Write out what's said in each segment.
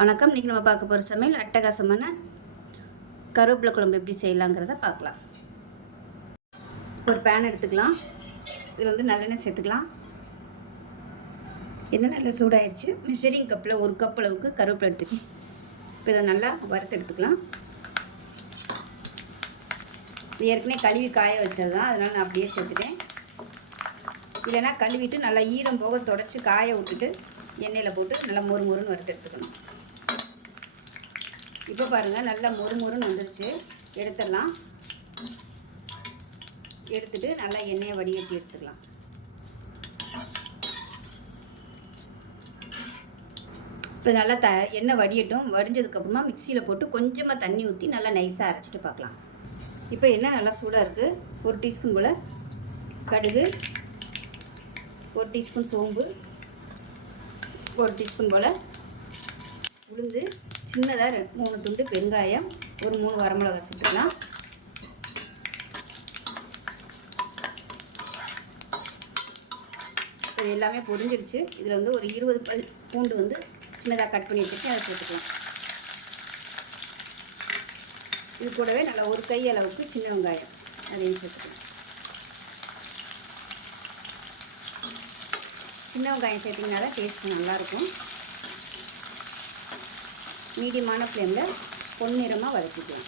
வணக்கம். இன்றைக்கி நம்ம பார்க்க போகிற சமையல் அட்டகாசமான கருவேப்பிலை குழம்பு எப்படி செய்யலாங்கிறத பார்க்கலாம். ஒரு பேன் எடுத்துக்கலாம். இதில் நல்லெண்ணெய் சேர்த்துக்கலாம். எண்ணெய் நல்லா சூடாயிருச்சு. மெஷரிங் கப்பில் 1 கப் அளவுக்கு கருவேப்பிலை எடுத்துக்கலாம். இப்போ இதை நல்லா வறுத்து எடுத்துக்கலாம். இது ஏற்கனவே கழுவி காய வச்சது தான், அதனால் நான் அப்படியே சேர்த்துட்டேன். இல்லைன்னா கழுவிட்டு நல்லா ஈரம் போக தொடச்சி காய விட்டுட்டு எண்ணெயில் போட்டு நல்லா மொறுன்னு வறுத்து எடுத்துக்கணும். இப்போ பாருங்கள், நல்லா மொறுன்னு வந்துருச்சு. எடுத்துடலாம். எடுத்துட்டு நல்லா எண்ணெயை வடிகட்டி எடுத்துக்கலாம். இப்போ நல்லா எண்ணெய் வடியட்டும். வடிஞ்சதுக்கப்புறமா மிக்சியில் போட்டு கொஞ்சமாக தண்ணி ஊற்றி நல்லா நைஸாக அரைச்சிட்டு பார்க்கலாம். இப்போ எண்ணெய் நல்லா சூடாக இருக்குது. 1 டீஸ்பூன் போல் கடுகு, 1 டீஸ்பூன் சோம்பு, 1 டீஸ்பூன் போல் உளுந்து, சின்னதாக 3 துண்டு பெருங்காயம், ஒரு 3 வரமிளகாய் சேர்த்துக்கலாம். இது எல்லாமே பொரிஞ்சிருச்சு. இதில் ஒரு 20 பல் பூண்டு சின்னதாக கட் பண்ணி வச்சுட்டு அதை சேர்த்துக்கலாம். இது கூடவே நல்லா ஒரு கை அளவுக்கு சின்ன வெங்காயம் அதையும் சேர்த்துக்கலாம். சின்ன வெங்காயம் சேர்த்திங்கன்னா தான் டேஸ்ட் நல்லாயிருக்கும். மீடியமான ஃப்ளேமில் பொன்னிறமாக வதக்கிக்கலாம்.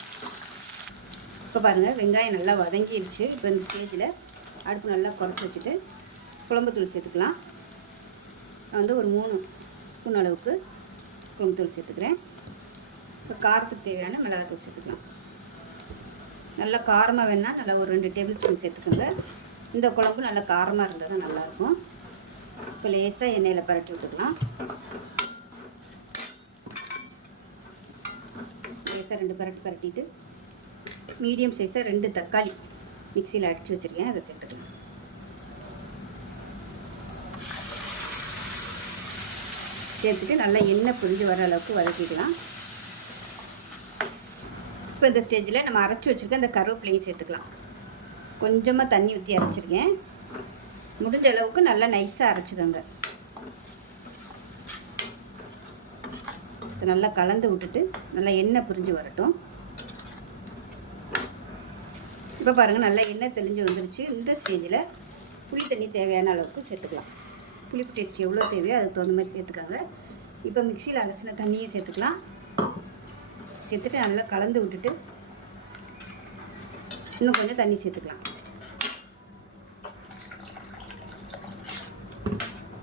இப்போ பாருங்கள், வெங்காயம் நல்லா வதங்கிடுச்சு. இப்போ இந்த ஸ்டேஜில் அடுப்பு நல்லா குறைச்சி வச்சுட்டு குழம்புத்தூள் சேர்த்துக்கலாம். நான் ஒரு 3 ஸ்பூன் அளவுக்கு குழம்புத்தூள் சேர்த்துக்கிறேன். இப்போ காரத்துக்கு தேவையான மிளகாத்தூள் சேர்த்துக்கலாம். நல்லா காரமாக வேணால் நல்லா ஒரு 2 டேபிள் ஸ்பூன் சேர்த்துக்கோங்க. இந்த குழம்பு நல்லா காரமாக இருந்தால் தான் நல்லாயிருக்கும். இப்போ லேசாக எண்ணெயில் பரட்டி விட்டுக்கலாம். லேசாக 2 பரட்டிட்டு மீடியம் சைஸாக 2 தக்காளி மிக்சியில் அடித்து வச்சுருக்கேன், அதை சேர்த்துக்கலாம். சேர்த்துட்டு நல்லா எண்ணெய் பிரிஞ்சு வர அளவுக்கு வதக்கிக்கலாம். இப்போ இந்த ஸ்டேஜில் நம்ம அரைச்சி வச்சுருக்க அந்த கருவேப்பிலையும் சேர்த்துக்கலாம். கொஞ்சமாக தண்ணி ஊற்றி அரைச்சிருக்கேன். முடிஞ்ச அளவுக்கு நல்லா நைஸாக அரைச்சிக்கோங்க. நல்லா கலந்து விட்டுட்டு நல்லா எண்ணெய் பிரிஞ்சு வரட்டும். இப்போ பாருங்கள், நல்லா எண்ணெய் தெளிஞ்சு வந்துருச்சு. இந்த ஸ்டேஜில் புளி தண்ணி தேவையான அளவுக்கு சேர்த்துக்கலாம். புளிப்பு டேஸ்ட் எவ்வளோ தேவையோ அதுக்கு தகுந்த மாதிரி சேர்த்துக்காங்க. இப்போ மிக்சியில் அலசின தண்ணியை சேர்த்துக்கலாம். சேர்த்துட்டு நல்லா கலந்து விட்டுட்டு இன்னும் கொஞ்சம் தண்ணி சேர்த்துக்கலாம்.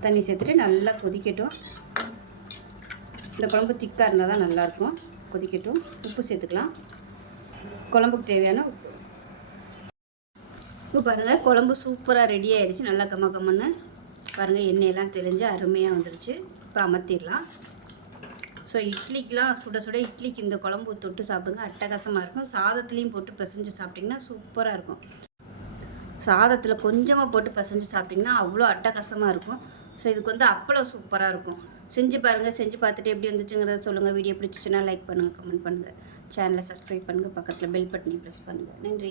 தண்ணி சேர்த்துட்டு நல்லா கொதிக்கட்டும். இந்த குழம்பு திக்காக இருந்தால் தான் நல்லாயிருக்கும். கொதிக்கட்டும். உப்பு சேர்த்துக்கலாம். குழம்புக்கு தேவையான உப்பு. இப்போ பாருங்கள், குழம்பு சூப்பராக ரெடி ஆகிடுச்சு. நல்லா கம்மன்னு பாருங்கள், எண்ணெயெல்லாம் தெளிஞ்சு அருமையாக வந்துருச்சு. இப்போ அமர்த்திடலாம். ஸோ இட்லிக்கெலாம் சுட சுட இட்லிக்கு இந்த குழம்பு தொட்டு சாப்பிடுங்க, அட்டகாசமாக இருக்கும். சாதத்துலேயும் போட்டு பிசைஞ்சு சாப்பிட்டிங்கன்னா சூப்பராக இருக்கும். சாதத்தில் கொஞ்சமாக போட்டு பிசைஞ்சு சாப்பிட்டிங்கன்னா அவ்வளோ அட்டகாசமாக இருக்கும். ஸோ இதுக்கு அப்பளம் சூப்பராக இருக்கும். செஞ்சு பாருங்கள். செஞ்சு பார்த்துட்டு எப்படி இருந்துச்சுங்கிறத சொல்லுங்கள். வீடியோ பிடிச்சிச்சின்னா லைக் பண்ணுங்கள், கமெண்ட் பண்ணுங்கள், சேனலை சப்ஸ்கிரைப் பண்ணுங்கள், பக்கத்தில் பெல் பட்டனை ப்ரெஸ் பண்ணுங்கள். நன்றி.